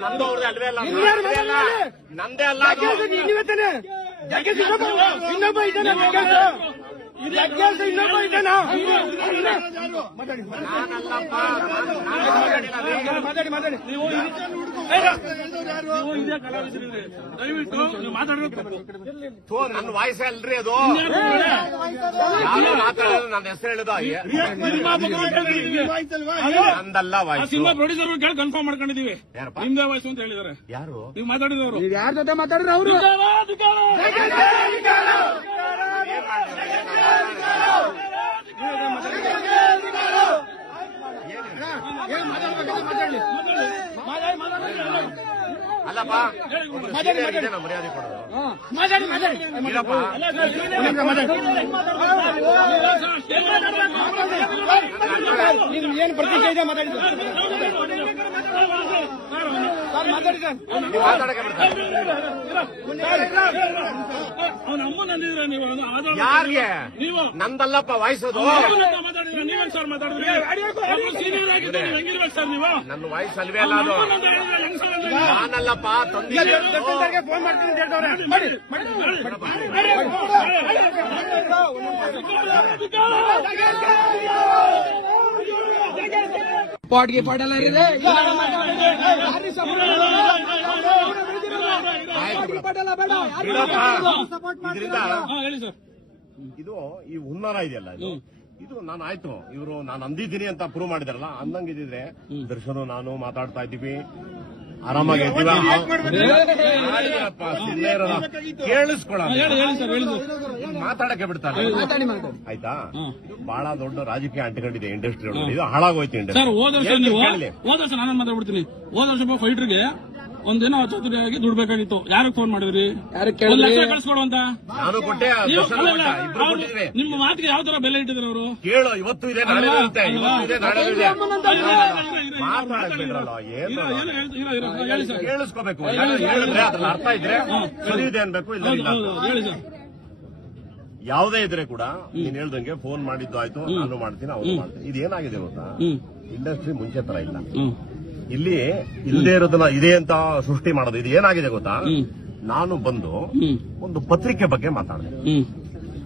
ನಂದು ಅವ್ರದ್ದು ಅಲ್ವೇ ಅಲ್ಲ. ನಂದೇ ಅಲ್ಲ. ಇನ್ನೊಬ್ಬ ಇದ್ದಾನೆ. ಮಾತಾಡಿ. ಮಾತಾಡಿ ಮಾತಾಡಿ ನೀವು ಇದೇ ಕಲಾವಿದರಿದ್ರೆ ದಯವಿಟ್ಟು ನೀವು ಮಾತಾಡಬೇಕು ಥು, ನನ್ನ ವಾಯ್ಸ್ ಅಲ್ರಿ ಅದು ನಾನು ಮಾತಾಡೋದು ನನ್ನ ಹೆಸರು ಹೇಳುದು ನಂದಲ್ಲ ವಾಯ್ಸ್ ಸಿನಿಮಾ ಪ್ರೊಡ್ಯೂಸರ್ ಕೇಳಿ ಕನ್ಫರ್ಮ್ ಮಾಡ್ಕೊಂಡಿದೀವಿ? ನಿಮ್ದೇ ವಾಯ್ಸ್ ಅಂತ ಹೇಳಿದಾರೆ ಯಾರು ನೀವು ಮಾತಾಡಿದವರು ಯಾರ ಜೊತೆ ಮಾತಾಡ್ರಿ ಅವರು మాట్లాడండి మాట్లాడి ಏನ್ ಪ್ರತಿಕ್ರಿಯೆ ಇದೆ ಮಾತಾಡಿ ಸರ್ ಮಾತಾಡಿ ಸರ್ ನೀವು ಮಾತಾಡಕ್ಕೆ ಬಿಡ್ತಾರೆ ಅವನ ಅಮ್ಮನ ಅಂದಿದ್ರೆ ನೀವು ಅದು ಆಧಾರ ಯಾರಿಗೆ ನೀವು ನಂದಲ್ಲಪ್ಪ ವಾಯ್ಸೋದು ಅಮ್ಮನಂತ ಮಾತಾಡಿದ್ರೆ ನೀವೇನ್ ಸರ್ ಮಾತಾಡಿದ್ರಿ ಒಬ್ರು ಸೀನಿಯರ್ ಆಗಿದ್ರೆ ನೀವು ಹೆಂಗಿರ್ಬೇಕು ಸರ್ ನೀವು ನನ್ನ ವಾಯ್ಸ್ ಅಲ್ವೇ ಅಲ್ಲ ಅದು ಅಮ್ಮನಂತ ಹೇಳಿದ್ರೆ ಹೆಂಗ್ ಸರ್ ಅಂದ್ರೆ? ನಾನಲ್ಲಪ್ಪ ತಂದಿದ್ದೆ ಫೋನ್ ಮಾಡ್ತೀನಿ ಅಂತ ಹೇಳ್ತವ್ರೆ ಮಾಡಿ ಮಾಡಿ ಪಾಟ್ಗೆ ಪಾಟಲ್ಲ ಇದೆ ಬೇಡ ಇದರಿಂದ ಹಾ ಹೇಳಿ ಸರ್ ಇದು ಈ ಹುನ್ನಾರ ಇದೆಯಲ್ಲ ಇದು ಇದು ನಾನು ಆಯ್ತು. ಇವರು ನಾನು ಅಂದಿದ್ದೀನಿ ಅಂತ ಪ್ರೂವ್ ಮಾಡಿದಾರಲ್ಲ ಅಂದಂಗಿದ್ರೆ ದರ್ಶನ ನಾನು ಮಾತಾಡ್ತಾ ಇದ್ದೀವಿ. ಆರಾಮಾಗಿ. ಕೇಳಿಸ್ಕೊಳ ಮಾತಾಡಕ್ಕೆ ಬಿಡ್ತಾರೆ ಆಯ್ತಾ? ಇದು ಬಹಳ ದೊಡ್ಡ ರಾಜಕೀಯ ಅಂಟಿಕೊಂಡಿದೆ ಇಂಡಸ್ಟ್ರಿ ಇದು ಹಾಳಾಗೋಯ್ತು ಸರ್ ಇಂಡಸ್ಟ್ರಿ ಹೋದ ವರ್ಷ ನಾನು ಮಾತಾಡ್ಬಿಡ್ತೀನಿ? ಹೋದ ವರ್ಷ ಫೈಟರ್ಗೆ ಒಂದಿನ ಚತುರಿಯಾಗಿ ದುಡ್ಬೇಕಾಗಿತ್ತು ಯಾರಿಗೆ ಫೋನ್ ಮಾಡಿದ್ರಿ ಒಂದ್ ಲಕ್ಷ ಕಳ್ಸ್ಕೊಡು ಅಂತ ನಾನು ಕೊಟ್ಟೆ ನೀವು ಅವ್ರು ನಿಮ್ಮ ಮಾತಿಗೆ ಯಾವ ತರ ಬೆಲೆ ಇಟ್ಟಿದ್ರು ಅವರು ಕೇಳು ಇವತ್ತು ಇದೆ ನಾಳೆ ಇರುತ್ತೆ ಇವತ್ತು ಇದೆ ನಾಳೆ ಇದೆ ಮಾತಾಡಕ್ ಬಿಡ್ರಲ್ಲ ಏನ್ ಹೇಳಿ ಸರ್ ಕೇಳಿಸ್ಕೋಬೇಕು ಯಾರು ಹೇಳಿದ್ರೆ ಅದ್ರಲ್ಲಿ ಅರ್ಥ ಇದ್ರೆ ಸರಿ ಇದೆ ಅನ್ಬೇಕು ಇಲ್ಲ ಇಲ್ಲ ಹೌದು ಹೌದು ಹೇಳಿ ಸರ್ ಯಾವುದೇ ಇದ್ರೆ ಕೂಡ ನೀನ್ ಹೇಳ್ದಂಗೆ ಫೋನ್ ಮಾಡಿದ್ದು ಆಯ್ತು ನಾನು ಮಾಡ್ತೀನಿ ಅವನು ಮಾಡ್ತೀನಿ ಇದೇನಾಗಿದೆ ಗೊತ್ತಾ ಹ್ಮ್ ಇಂಡಸ್ಟ್ರಿ ಮುಂಚೆ ತರ ಇಲ್ಲ ಹ್ಮ್ ಇಲ್ಲಿ ಇಲ್ಲದೆ ಇರೋದನ್ನ ಇದೆ ಅಂತ ಸೃಷ್ಟಿ ಮಾಡೋದು. ಇದು ಏನಾಗಿದೆ ಗೊತ್ತಾ? ನಾನು ಬಂದು ಒಂದು ಪತ್ರಿಕೆ ಬಗ್ಗೆ ಮಾತಾಡಿದೆ.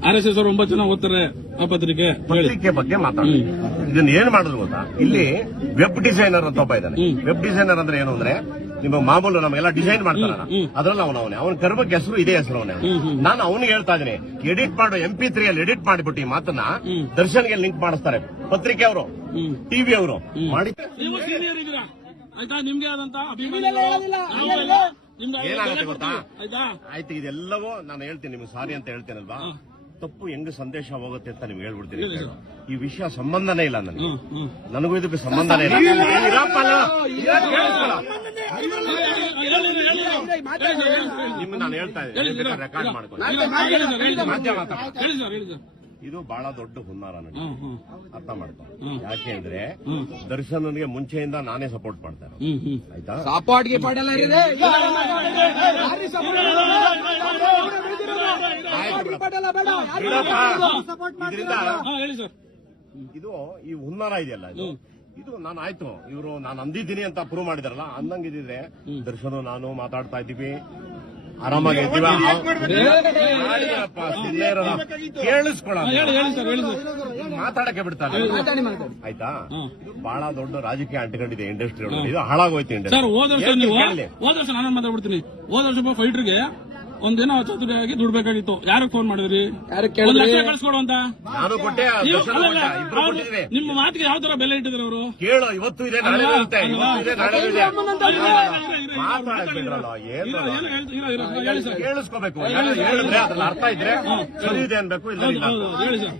ಆರ್ ಎಸ್ ಎಸ್ ಅವರು ಒಂಬತ್ತು ಜನ ಓದ್ತಾರೆ ಆ ಪತ್ರಿಕೆ. ಪತ್ರಿಕೆ ಬಗ್ಗೆ ಮಾತಾಡಿದೆ. ಇದನ್ನ ಏನ್ ಮಾಡೋದು ಗೊತ್ತಾ? ಇಲ್ಲಿ ವೆಬ್ ಡಿಸೈನರ್ ಅಂತ ಒಬ್ಬ ಇದ್ದಾನೆ. ವೆಬ್ ಡಿಸೈನರ್ ಅಂದ್ರೆ ಏನು ಅಂದ್ರೆ ನಿಮ್ಮ ಮಾಮೂಲು ನಮಗೆಲ್ಲ ಡಿಸೈನ್ ಮಾಡ್ತಾರಲ್ಲ. ಅದ್ರಲ್ಲಿ ಅವನ ಅವನೇ. ಅವನ ಕರ್ಮಕ್ಕೆ ಹೆಸರು ಇದೇ ಹೆಸರು ಅವನೇ. ನಾನು ಅವನಿಗೆ ಹೇಳ್ತಾ ಇದೀನಿ ಎಡಿಟ್ ಮಾಡು ಎಂ ಪಿ ತ್ರೀ ಅಲ್ಲಿ ಎಡಿಟ್ ಮಾಡಿಬಿಟ್ಟು ಈ ಮಾತನ್ನ. ದರ್ಶನ್ಗೆ ಲಿಂಕ್ ಮಾಡಿಸ್ತಾರೆ. ಪತ್ರಿಕೆ ಅವರು ಟಿವಿ ಅವರು ಮಾಡಿ ಆಯ್ತಾ ನಿಮ್ಗೆ ಆದಂತ ಅಭಿಮಾನಿಗಳು ಏನಾಗುತ್ತೆ ಗೊತ್ತಾ? ಆಯ್ತಾ ಆಯ್ತು ಇದೆಲ್ಲವೂ ನಾನು ಹೇಳ್ತೀನಿ ನಿಮ್ಗೆ ಸಾರಿ ಅಂತ ಹೇಳ್ತೇನಲ್ವಾ ತಪ್ಪು ಹೆಂಗ್ ಸಂದೇಶ ಹೋಗುತ್ತೆ ಅಂತ ನಿಮ್ಗೆ ಹೇಳ್ಬಿಡ್ತೀನಿ ಈ ವಿಷಯ ಸಂಬಂಧನೇ ಇಲ್ಲ ನನಗೆ ನನಗೂ ಇದಕ್ಕೆ ಸಂಬಂಧನೇ ಇಲ್ಲ ನಿಮ್ಮ. ನಿಮ್ಗೆ ನಾನು ಹೇಳ್ತಾ ಇದ್ದೀನಿ ರೆಕಾರ್ಡ್ ಮಾಡ್ಕೊಂಡು ಇದು ಬಹಳ ದೊಡ್ಡ ಹುನ್ನಾರ ನನಗೆ. ಅರ್ಥ ಮಾಡ್ಕೊ. ಯಾಕೆ ಅಂದ್ರೆ ದರ್ಶನ್ ದರ್ಶನ್ಗೆ ಮುಂಚೆಯಿಂದ ನಾನೇ ಸಪೋರ್ಟ್ ಹ್ಮ್ ಆಯ್ತಾ? ಸಪೋರ್ಟ್ ಇದು ಈ ಹುನ್ನಾರ ಇದೆಯಲ್ಲ ಇದು? ಇದು ನಾನು ಆಯ್ತು. ಇವರು ನಾನು ಅಂದಿದ್ದೀನಿ ಅಂತ ಪ್ರೂವ್ ಮಾಡಿದಾರಲ್ಲ? ಅಂದಂಗಿದ್ರೆ ದರ್ಶನ ನಾನು ಮಾತಾಡ್ತಾ ಇದ್ದೀವಿ. ಆರಾಮಾಗಿ ಇದ್ದೀವಿ ಮಾಡಿದ್ರಪ್ಪ, ಕೇಳಿಸ್ಕೊಳ ಹಾ, ಹೇಳಿ ಹೇಳಿ ಸರ್ ಹೇಳಿ ಸರ್. ಮಾತಾಡಕ್ಕೆ ಬಿಡ್ತಾರೆ ಆಯ್ತಾ? ಬಹಳ ದೊಡ್ಡ ರಾಜಕೀಯ ಅಂಟಿಕೊಂಡಿದೆ ಇಂಡಸ್ಟ್ರಿ ಇದು ಹಾಳಾಗೋಯ್ತು ಸರ್ ಇಂಡಸ್ಟ್ರಿ ಹೋದ ವರ್ಷ ನಾನು ಮಾತಾಡ್ಬಿಡ್ತೀನಿ. ಹೋದ ವರ್ಷ ಫೈಟರ್ಗೆ ಒಂದಿನ ಚತುರಿಯಾಗಿ ದುಡ್ಬೇಕಾಗಿತ್ತು ಯಾರು ಫೋನ್ ಮಾಡಿದ್ರಿ ಒಂದ್ ಲಕ್ಷ ಕಳ್ಸ್ಕೊಡು ಅಂತ ನಾನು ಕೊಟ್ಟೆ ನೀವು ದರ್ಶನ ಕೊಟ್ಟ ಇಬ್ರು ಅವ್ರು ನಿಮ್ಮ ಮಾತಿಗೆ ಯಾವ ತರ ಬೆಲೆ ಇಟ್ಟಿದ್ರು ಅವರು ಕೇಳು ಇವತ್ತು ಇದೆ ನಾಳೆ ಇರುತ್ತೆ ಅಲ್ವಾ? ಇವತ್ತು ಇದೆ ನಾಳೆ ಇದೆ ಮಾತಾಡಕ್ ಮಾತಾಡಕ್ ಏನು ಹೇಳಿ ಸರ್ ಕೇಳಿಸ್ಕೋಬೇಕು ಯಾರು ಹೇಳಿದ್ರೆ ಅದ್ರಲ್ಲಿ ಅರ್ಥ ಇದ್ರೆ ಸರಿ ಇದೆ ಅನ್ಬೇಕು ಇಲ್ಲ ಇಲ್ಲ ಹೌದು ಅಂತ. ಹೇಳಿ ಸರ್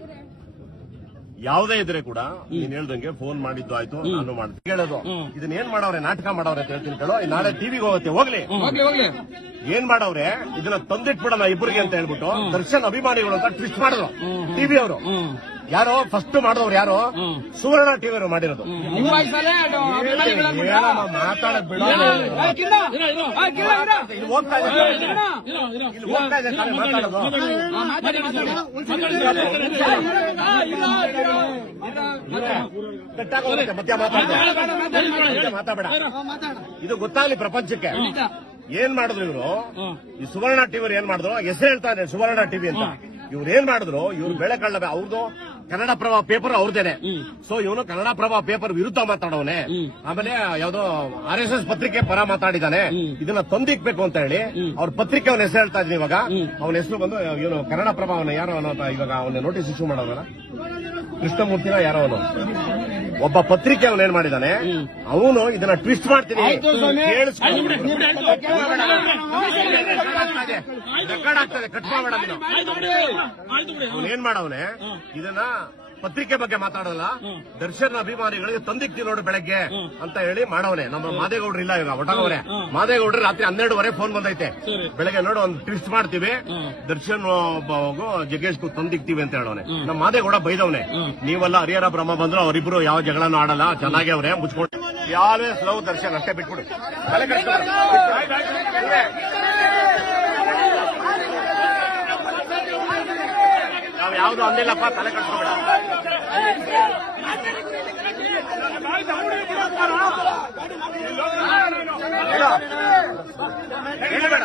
ಯಾವುದೇ ಇದ್ರೆ ಕೂಡ ನೀನ್ ಹೇಳ್ದಂಗೆ ಫೋನ್ ಮಾಡಿದ್ದು ಆಯ್ತು ನಾನು ಮಾಡ್ತೀನಿ. ಕೇಳೋದು. ಇದನ್ನ ಏನ್ ಮಾಡವ್ರೆ ನಾಟಕ ಮಾಡವ್ರೆ ಅಂತ ಹೇಳ್ತೀನಿ ಕೇಳೋ. ನಾಳೆ ಟಿವಿಗೆ ಹೋಗುತ್ತೆ. ಹೋಗ್ಲಿ. ಏನ್ ಮಾಡವ್ರೆ ಇದನ್ನ ತಂದಿಟ್ಬಿಡೋಣ ಇಬ್ಬರಿಗೆ ಅಂತ ಹೇಳ್ಬಿಟ್ಟು ದರ್ಶನ್ ಅಭಿಮಾನಿಗಳು ಅಂತ ಟ್ವಿಸ್ಟ್ ಮಾಡಿದ್ರು. ಟಿವಿ ಅವರು. ಯಾರೋ ಫಸ್ಟ್ ಮಾಡಿದವ್ರು ಯಾರು ಸುವರ್ಣ ಟಿವಿ ಅವರು ಮಾಡಿರೋದು. ಮಾತಾಡಕ್ ಬಿಡ ಇರೋ, ಇರೋ. ಇಲ್ಲಿ ಹೋಗ್ತಾ ಇದೆ ಇರೋ, ಇರೋ. ಇಲ್ಲಿ ಹೋಗ್ತಾ ಇದೆ ತಾನೇ ಮಾತಾಡೋದು. ಮಾತಾಡಿ. ಕಟ್ಟಾಗೋಗುತ್ತೆ. ಇದು ಗೊತ್ತಾಗ್ಲಿ ಪ್ರಪಂಚಕ್ಕೆ? ಏನ್ ಮಾಡಿದ್ರು ಇವರು? ಈ ಸುವರ್ಣ ಟಿವಿ ಏನ್ ಮಾಡಿದ್ರು? ಹೆಸರು ಹೇಳ್ತಾ ಇದೆ ಸುವರ್ಣ ಟಿವಿ ಅಂತ. ಇವ್ರು ಏನ್ ಮಾಡಿದ್ರು? ಇವ್ರು ಬೆಳೆ ಕಳ್ಳ ಅವ್ರದ್ದು ಕನ್ನಡ ಪ್ರಭಾ ಪೇಪರ್ ಅವ್ರದೇನೆ ಸೊ ಇವನು ಕನ್ನಡ ಪ್ರಭಾ ಪೇಪರ್ ವಿರುದ್ಧ ಮಾತಾಡೋನೆ ಆಮೇಲೆ ಯಾವ್ದೋ ಆರ್ ಎಸ್ ಎಸ್ ಪತ್ರಿಕೆ ಪರ ಮಾತಾಡಿದಾನೆ. ಇದನ್ನ ತಂದಿಕ್ಬೇಕು ಅಂತ ಹೇಳಿ ಅವ್ರ ಪತ್ರಿಕೆ ಅವನ ಹೆಸರು ಹೇಳ್ತಾ ಇದ್ದೀನಿ ಇವಾಗ. ಅವನ ಹೆಸರು ಬಂದು ಇವನು ಕನ್ನಡ ಪ್ರಭಾ ಅವನ ಯಾರೋ ಅನ್ನೋ ಇವಾಗ ಅವನ ನೋಟಿಸ್ ಇಶ್ಯೂ ಮಾಡೋದಲ್ಲ. ಕೃಷ್ಣಮೂರ್ತಿನ ಯಾರೋ ಅವನು? ಒಬ್ಬ ಪತ್ರಿಕೆ ಅವನು ಏನ್ ಮಾಡಿದಾನೆ? ಅವನು ಇದನ್ನ ಟ್ವಿಸ್ಟ್ ಮಾಡ್ತೀನಿ. ರೆಕಾರ್ಡ್ ಆಗ್ತದೆ ಕಟ್ ಮಾಡಬೇಡ ಅವ್ನು ಏನ್ ಮಾಡವನೆ? ಇದನ್ನ ಪತ್ರಿಕೆ ಬಗ್ಗೆ ಮಾತಾಡಲ್ಲ. ದರ್ಶನ್ ಅಭಿಮಾನಿಗಳಿಗೆ ತಂದಿಕ್ತಿ ನೋಡು ಬೆಳಗ್ಗೆ ಅಂತ ಹೇಳಿ ಮಾಡವನೆ. ನಮ್ಮ ಮಾದೇಗೌಡ್ರು ಇಲ್ಲ ಇವಾಗ ಒಟಗವ್ರೆ ಮಾದೇಗೌಡ್ರು ರಾತ್ರಿ ಹನ್ನೆರಡುವರೆ ಫೋನ್ ಬಂದೈತೆ. ಬೆಳಗ್ಗೆ ನೋಡು ಒಂದು ಟ್ವಿಸ್ಟ್ ಮಾಡ್ತೀವಿ. ದರ್ಶನ್ ಒಬ್ಬ ತಂದಿಕ್ತೀವಿ ತಂದಿಕ್ತಿವಿ ಅಂತ ಹೇಳವನೆ. ನಮ್ಮ ಮಾದೇಗೌಡ ಬೈದವನೆ. ನೀವೆಲ್ಲ ಹರಿಹರ ಬ್ರಹ್ಮ ಬಂದ್ರು ಅವರಿಬ್ರು ಯಾವ ಜಗಳನ ಆಡಲ್ಲ ಚೆನ್ನಾಗಿ ಅವ್ರೆ ಮುಚ್ಕೊಂಡು. ಯಾವೇ ಸ್ಲೋ ದರ್ಶನ್ ಅಷ್ಟೇ ಬಿಟ್ಬಿಡು ತಲೆ ಕೆಡ್ಸ್ಕೊಬೇಡ. ನಾವ್ ಯಾವ್ದು ಅಂದಿಲ್ಲಪ್ಪ ತಲೆ ಕಟ್ಕೋಬೇಡ ಹೇಳಬೇಡ